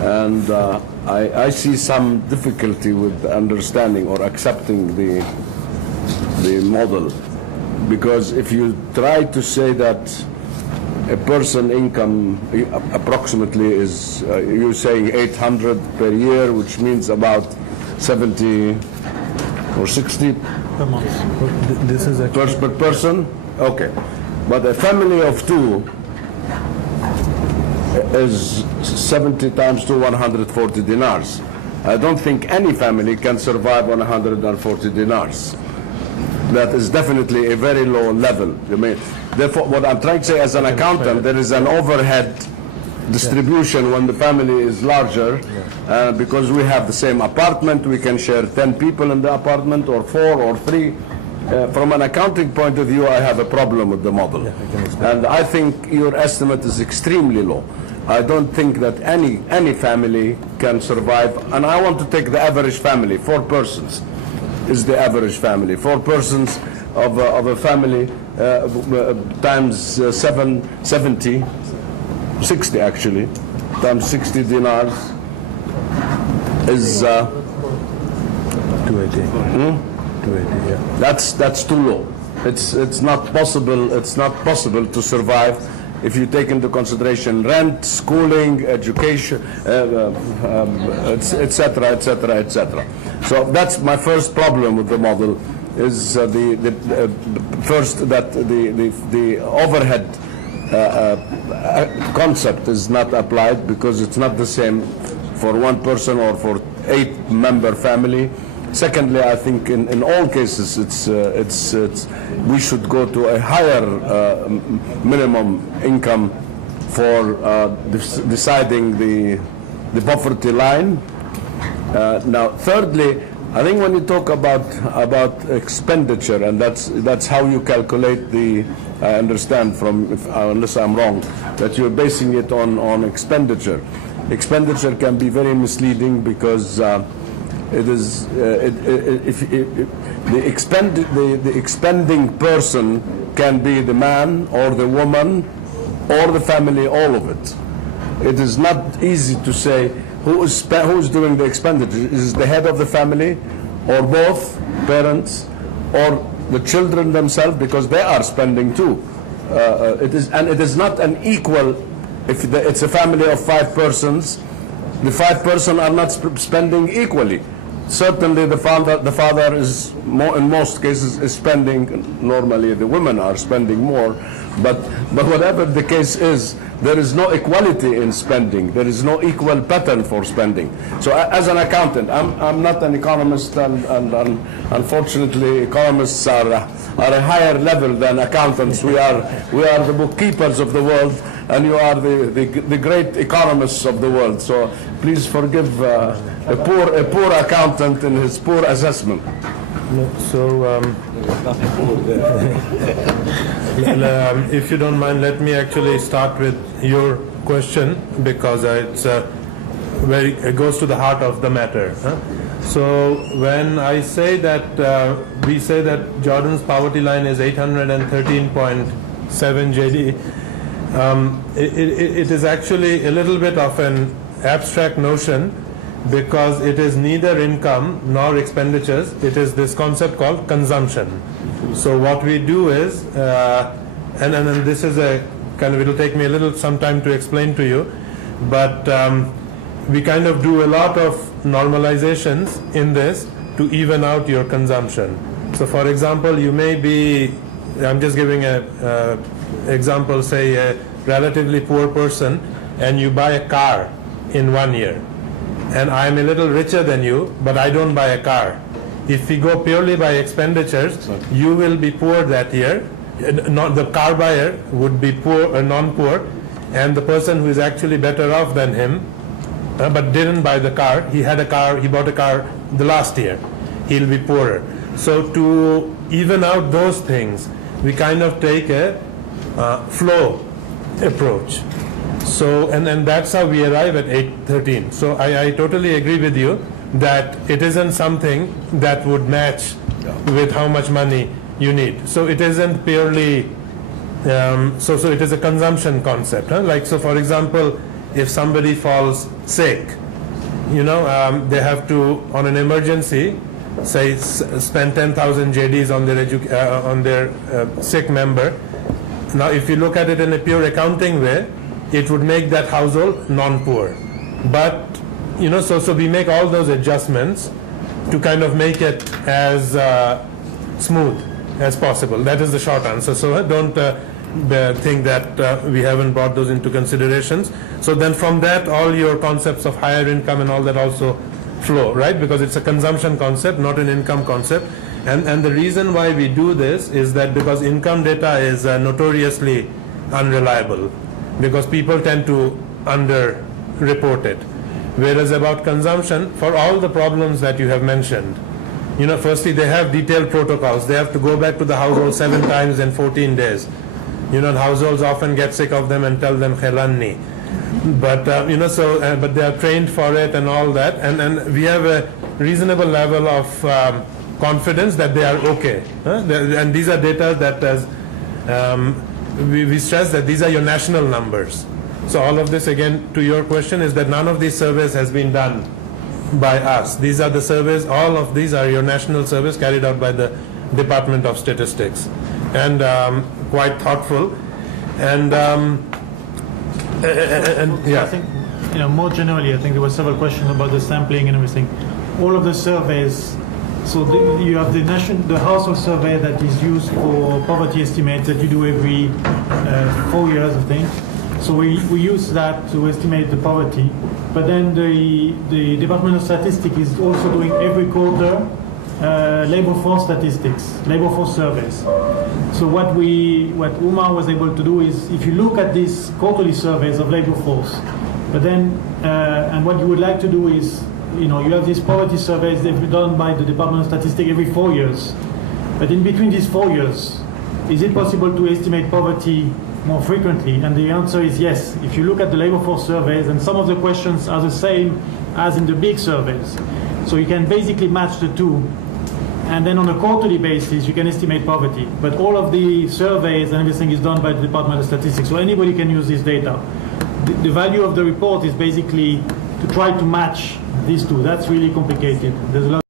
And I see some difficulty with understanding or accepting the model, because if you try to say that a person income approximately is, you're saying 800 per year, which means about 70 or 60 per month. This is per person? Okay. But a family of two is 70 times 2, 140 dinars. I don't think any family can survive on 140 dinars. That is definitely a very low level. You mean, therefore, what I'm trying to say as an accountant, there is an overhead distribution when the family is larger, because we have the same apartment, we can share 10 people in the apartment, or 4 or 3. From an accounting point of view, I have a problem with the model. And I think your estimate is extremely low. I don't think that any family can survive. And I want to take the average family, 4 persons is the average family. 4 persons of a family times 70, 60 actually, times 60 dinars is 280. 280, yeah. That's too low. It's not possible. It's not possible to survive if you take into consideration rent, schooling, education, etc., etc., etc. So that's my first problem with the model. Is first that the overhead concept is not applied, because it's not the same for 1 person or for 8-member family. Secondly, I think in all cases we should go to a higher minimum income for deciding the poverty line. Now, thirdly, I think when you talk about expenditure, and that's how you calculate the, I understand from, unless I'm wrong, that you're basing it on expenditure. Expenditure can be very misleading, because it is the expending person can be the man or the woman or the family, all of it. It is not easy to say who's doing the expenditure. Is it the head of the family, or both parents, or the children themselves, because they are spending too. It is not an equal. If it's a family of 5 persons, the 5 persons are not spending equally. Certainly, the father is in most cases is spending. Normally, the women are spending more. But whatever the case is, there is no equality in spending. There is no equal pattern for spending. So, as an accountant, I'm not an economist, and unfortunately, economists are a higher level than accountants. We are the bookkeepers of the world, and you are the great economists of the world. So please forgive a poor accountant in his poor assessment. So, if you don't mind, let me actually start with your question, because it goes to the heart of the matter. So when I say that we say that Jordan's poverty line is 813.7 JD, it is actually a little bit of an abstract notion, because it is neither income nor expenditures. It is this concept called consumption. So what we do is, and this is a kind of, it'll take me some time to explain to you, but we kind of do a lot of normalizations in this to even out your consumption. So for example, you may be, I'm just giving a example, say a relatively poor person, and you buy a car in 1 year. And I'm a little richer than you, but I don't buy a car. If we go purely by expenditures, you will be poor that year. Not the car buyer would be poor, non-poor, and the person who is actually better off than him, but didn't buy the car, he bought a car the last year, he'll be poorer. So to even out those things, we kind of take a flow approach. So, and that's how we arrive at 813. So I totally agree with you that it isn't something that would match with how much money you need. So it isn't purely, so it is a consumption concept. Like, so for example, if somebody falls sick, they have to, on an emergency, say spend 10,000 JDs on their sick member. Now, if you look at it in a pure accounting way, it would make that household non-poor. But so we make all those adjustments to kind of make it as smooth as possible. That is the short answer. So don't think that we haven't brought those into considerations. So then from that, all your concepts of higher income and all that also flow, right? Because it's a consumption concept, not an income concept. And the reason why we do this is that because income data is notoriously unreliable, because people tend to under-report it. Whereas about consumption, for all the problems that you have mentioned, firstly, they have detailed protocols. They have to go back to the household 7 times in 14 days. Households often get sick of them and tell them khelanni. But, but they are trained for it and all that. And we have a reasonable level of confidence that they are okay. And these are data that, as we stress that these are your national numbers. So all of this, again, to your question, is that none of these surveys has been done by us. These are the surveys, all of these are your national surveys carried out by the Department of Statistics. And quite thoughtful. And yeah. I think, more generally, I think there were several questions about the sampling and everything. All of the surveys, so you have the household survey that is used for poverty estimates that you do every 4 years, I think. So we use that to estimate the poverty. But then the Department of Statistics is also doing every quarter labor force statistics, labor force surveys. So what Umar was able to do is, if you look at these quarterly surveys of labor force, but then and what you would like to do is, you have these poverty surveys that are done by the Department of Statistics every 4 years. But in between these 4 years, is it possible to estimate poverty more frequently? And the answer is yes. If you look at the labor force surveys, and some of the questions are the same as in the big surveys. So you can basically match the two. And then on a quarterly basis, you can estimate poverty. But all of the surveys and everything is done by the Department of Statistics. So anybody can use this data. The value of the report is basically to try to match these two. That's really complicated. There's a lot